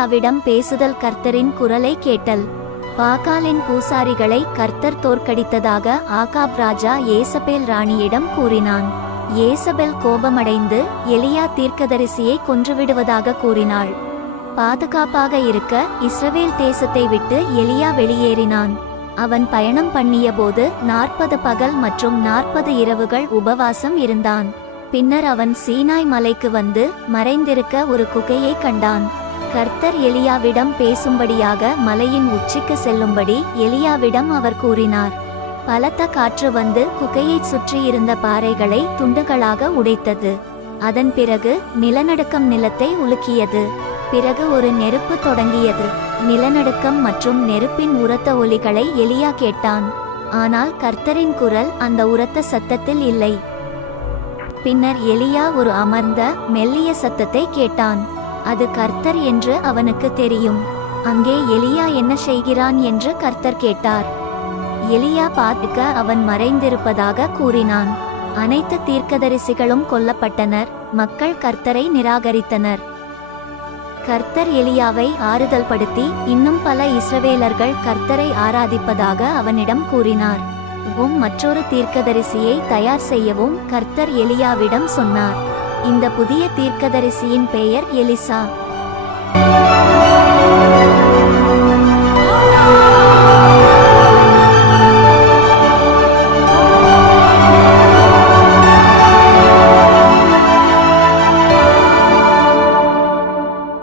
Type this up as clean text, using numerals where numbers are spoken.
எலியாவிடம் பேசுதல். கர்த்தரின் குரலை கேட்டல். பாகாலின் பூசாரிகளை கர்த்தர் தோற்கடித்ததாக ஆகாப் ராஜா ஏசபேல் ராணியிடம் கூறினான். ஏசபேல் கோபமடைந்து எலியா தீர்க்கதரிசியை கொன்றுவிடுவதாக கூறினாள். பாதுகாப்பாக இருக்க இஸ்ரவேல் தேசத்தை விட்டு எலியா வெளியேறினான். அவன் பயணம் பண்ணிய போது 40 பகல் மற்றும் 40 இரவுகள் உபவாசம் இருந்தான். பின்னர் அவன் சீனாய் மலைக்கு வந்து மறைந்திருக்க ஒரு குகையை கண்டான். கர்த்தர் எலியாவிடம் பேசும்படியாக மலையின் உச்சிக்கு செல்லும்படி எலியாவிடம் அவர் கூறினார். பலத்த காற்று வந்து குகையைச் சுற்றியிருந்த பாறைகளை துண்டுகளாக உடைத்தது. அதன் பிறகு நிலநடுக்கம் நிலத்தை உலுக்கியது. பிறகு ஒரு நெருப்பு தொடங்கியது. நிலநடுக்கம் மற்றும் நெருப்பின் உரத்த ஒலிகளை எலியா கேட்டான். ஆனால் கர்த்தரின் குரல் அந்த உரத்த சத்தத்தில் இல்லை. பின்னர் எலியா ஒரு அமர்ந்த மெல்லிய சத்தத்தை கேட்டான். அது கர்த்தர் என்று அவனுக்கு தெரியும். அங்கே எலியா என்ன செய்கிறான் என்று கர்த்தர் கேட்டார். எலியா பார்க்க அவன் மறைந்திருப்பதாக கூறினான். அனைத்து தீர்க்கதரிசிகளும் கொல்லப்பட்டனர். மக்கள் கர்த்தரை நிராகரித்தனர். கர்த்தர் எலியாவை ஆறுதல் படுத்தி இன்னும் பல இஸ்ரவேலர்கள் கர்த்தரை ஆராதிப்பதாக அவனிடம் கூறினார். மற்றொரு தீர்க்கதரிசியை தயார் செய்யவும் கர்த்தர் எலியாவிடம் சொன்னார். இந்த புதிய தீர்க்கதரிசியின் பெயர் எலிசா.